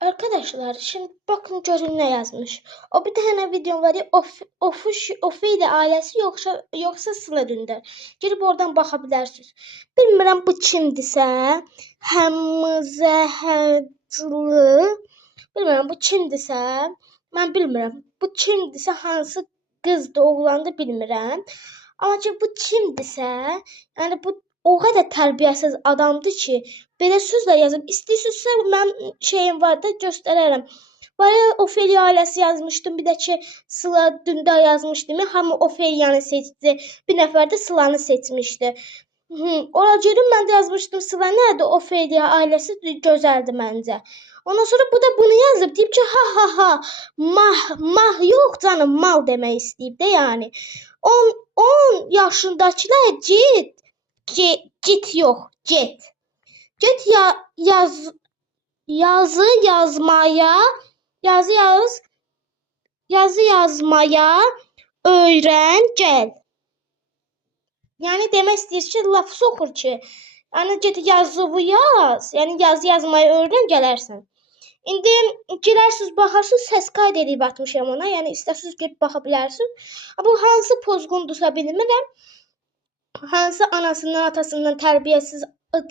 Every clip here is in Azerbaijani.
Arkadaşlar şimdi bakın görün ne yazmış. O bir tane video var ya Ofeli ailesi yoksa Sıla Dündar. Girip oradan bakabilirsiniz. Bilmirəm bu kimdirsə, Həmzəhədli. Bilmirəm bu kimdirsə, mən bilmirəm. Bu kimdirsə hansı qızdır, oğlandır bilmirəm. Amma ki bu kimdirsə, yəni bu o qədər tərbiyəsiz adamdır ki, belə sözlə yazıb. İstəyirsinizsə mənim şeyim var da göstərərəm. Var ya Ofeliya ailəsi yazmışdım, bir də ki Sıla Dündar yazmışdım. Hamı Ofeliyanı seçdi, bir nəfər də Sılanı seçmişdi. Ora girdim, mən də yazmışdım Sıla nədir? Ofeliya ailəsi gözəldir məncə. Ondan sonra bu da bunu yazıb, deyib ki ha mah yox canım, mal demək istəyib də yəni. 10 yaşındakılar git yox, get. Get yazı yazmaya öyrən gəl. Yəni demək istəyir ki, laf soxur ki, yəni get yazıvı yaz, yəni yazı yazmayı öyrən gələrsən. İndi girərsiniz, baxarsınız, səs qayd edib atmışam ona, yəni istərsiniz girib baxa bilərsiniz. Bu hansı pozğundursa bilmirəm, hansı anasından, atasından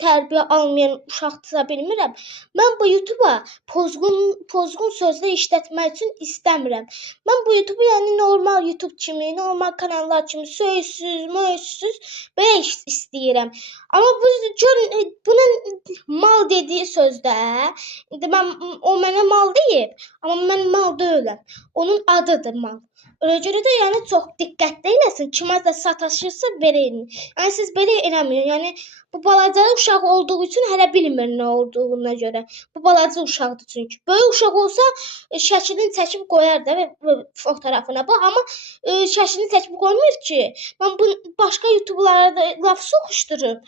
tərbiyə almayan uşaqdırsa bilmirəm. Mən bu YouTube-a pozğun sözlər işlətmək üçün istəmirəm. Mən bu YouTube-u yəni normal YouTube kimi, normal kanallar kimi söysüz, belə istəyirəm. Amma bunun mal dediyi sözdə, indi o mənə mal deyib, amma mən mal deyiləm. Onun adıdır mal. Ona görə də yəni çox diqqətli eləsin. Kimə də sataşırsa verin. Yəni siz belə eləməyin. Yəni bu balaca uşaq olduğu üçün hələ bilmir nə olduğuna görə. Bu balaca uşaqdır çünki. Böyük uşaq olsa şəklini çəkib qoyar da fotoğrafına bax, amma şəklini çəkib qoymur ki. Mən bu başqa YouTube'larda laf soxuşdurum.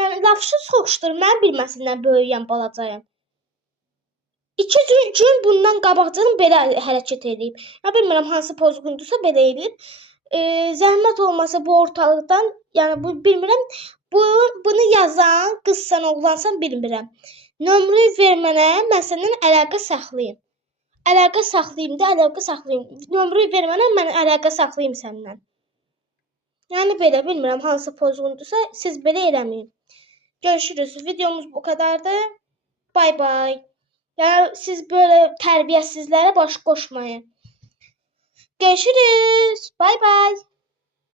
Yəni laf soxuşdurum. Mən bilməsinlər böyüyəm, balacayam. 2 gün bundan qabaqcılım belə hərəkət edib. Ya bilmirəm hansı pozğundursa belə edib. Zəhmət olmasa bu ortalıqdan, yəni bu bilmirəm, bunu yazan qızsan, oğlansan bilmirəm. Nömrə ver mənə, mən səndən əlaqə saxlayım. Əlaqə saxlayım. Nömrə ver mənə, mən əlaqə saxlayım səndən. Yəni belə bilmirəm hansı pozğundursa, siz belə eləməyin. Görüşürüz. Videomuz bu kadardı. Bay bay. Yani siz böyle terbiyesizlere baş koşmayın. Görüşürüz. Bay bay.